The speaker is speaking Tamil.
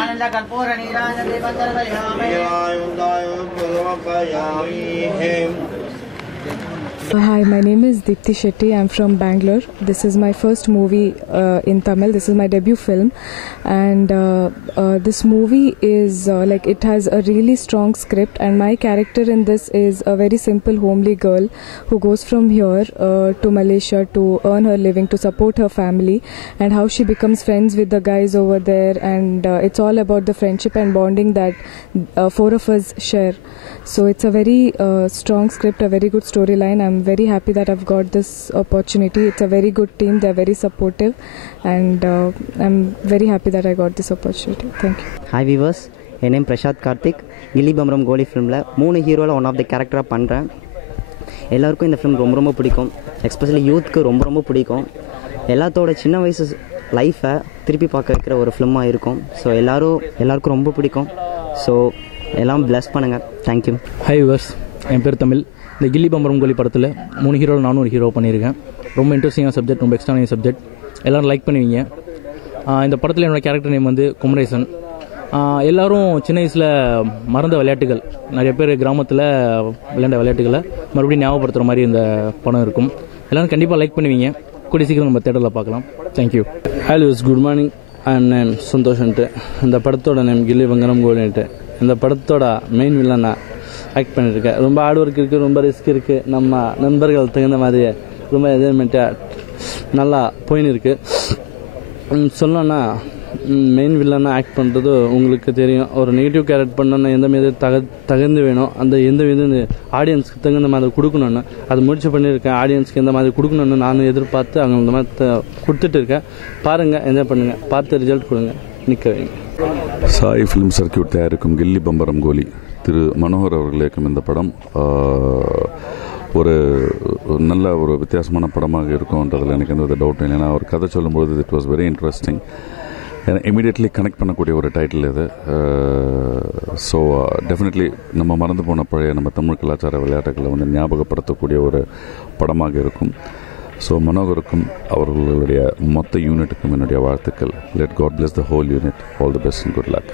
आनंद कर्पूर नीराजने बंदरवयामि Hi, my name is Deepthi Shetty. I'm from Bangalore. This is my first movie in Tamil. This is my debut film, and this movie is like it has a really strong script. And my character in this is a very simple, homely girl who goes from here to Malaysia to earn her living, to support her family, and how she becomes friends with the guys over there. And it's all about the friendship and bonding that four of us share. So it's a very strong script, a very good storyline. I'm very happy that I've got this opportunity. It's a very good team. They're very supportive, and I'm very happy that I got this opportunity. Thank you. Hi viewers, என் நேம் பிரசாத் கார்த்திக். கில்லி பம்பரம் கோலி ஃபிலிமில் 3 ஹீரோவில் ஒன் ஆஃப் த கேரக்டராக பண்ணுறேன். எல்லாருக்கும் இந்த ஃபிலிம் ரொம்ப ரொம்ப பிடிக்கும். எஸ்பெஷலி யூத்துக்கு ரொம்ப ரொம்ப பிடிக்கும். எல்லாத்தோட சின்ன வயசு லைஃப்பை திருப்பி பார்க்க வைக்கிற ஒரு ஃபிலிமாக இருக்கும். ஸோ எல்லாருக்கும் ரொம்ப பிடிக்கும். ஸோ எல்லாம் பிளஸ் பண்ணுங்கள். தேங்க்யூ. ஹை வியூவர்ஸ், என் பேர் தமிழ். இந்த கில்லி பம்பரம் கோலி படத்தில் 3 ஹீரோவில் நானும் ஒரு ஹீரோ பண்ணியிருக்கேன். ரொம்ப இன்ட்ரெஸ்டிங்கான சப்ஜெக்ட், ரொம்ப எக்ஸ்ட்ரானிங் சப்ஜெக்ட். எல்லோரும் லைக் பண்ணுவீங்க. இந்த படத்தில் என்னோடய கேரக்டர் நேம் வந்து குமரேசன். எல்லோரும் சின்ன வயசில் மறந்த விளையாட்டுகள், நிறைய பேர் கிராமத்தில் விளையாண்ட விளையாட்டுகளை மறுபடியும் ஞாபகப்படுத்துகிற மாதிரி இந்த படம் இருக்கும். எல்லோரும் கண்டிப்பாக லைக் பண்ணுவீங்க. கூடிய சீக்கிரம் நம்ம தேட்டரில் பார்க்கலாம். Thank you. Hello, good morning. I'm name சந்தோஷன்ட்டு. இந்த படத்தோட நேம் கில்லி பம்பரம் கோலின்ட்டு. இந்த படத்தோட மெயின் வில்லனை ஆக்ட் பண்ணியிருக்கேன். ரொம்ப ஹார்ட் ஒர்க் இருக்குது, ரொம்ப ரிஸ்க் இருக்குது. நம்ம நண்பர்கள் தகுந்த மாதிரி ரொம்ப என்ஜாய்மெண்ட்டாக நல்லா போயின்னு இருக்குது. சொல்லணும்னா மெயின் வில்லனாக ஆக்ட் பண்ணுறது உங்களுக்கு தெரியும். ஒரு நெகட்டிவ் கேரக்டர் பண்ணோன்னா எந்த மீது தகுந்து வேணும், அந்த எந்த மீது ஆடியன்ஸ்க்கு தகுந்த மாதிரி கொடுக்கணுன்னு அது முயற்சி பண்ணியிருக்கேன். ஆடியன்ஸ்க்கு எந்த மாதிரி கொடுக்கணுன்னு நான் எதிர்பார்த்து அவங்க இந்த மாதிரி கொடுத்துட்டு இருக்கேன். பாருங்கள், என்ஜாய் பண்ணுங்கள், பார்த்து ரிசல்ட் கொடுங்க, நிற்க வைங்க. சாய் ஃபிலிம் சர்க்கியூட் தயாரிக்கும் கில்லி பம்பரம் கோலி திரு மனோகர் அவர்கள் இயக்கும் இந்த படம் ஒரு நல்ல ஒரு வித்தியாசமான படமாக இருக்கும்ன்றதில் எனக்கு எந்த டவுட்டும் இல்லை. ஏன்னா அவர் கதை சொல்லும்போது it was very interesting. Immediately connect பண்ணக்கூடிய ஒரு டைட்டில் இது. ஸோ டெஃபினெட்லி நம்ம மறந்து போன பழைய நம்ம தமிழ் கலாச்சார விளையாட்டுகளை வந்து ஞாபகப்படுத்தக்கூடிய ஒரு படமாக இருக்கும். ஸோ மனோகருக்கும் அவர்களுடைய மொத்த யூனிட்டுக்கும் என்னுடைய வாழ்த்துக்கள். Let God bless the whole unit. All the best and good luck.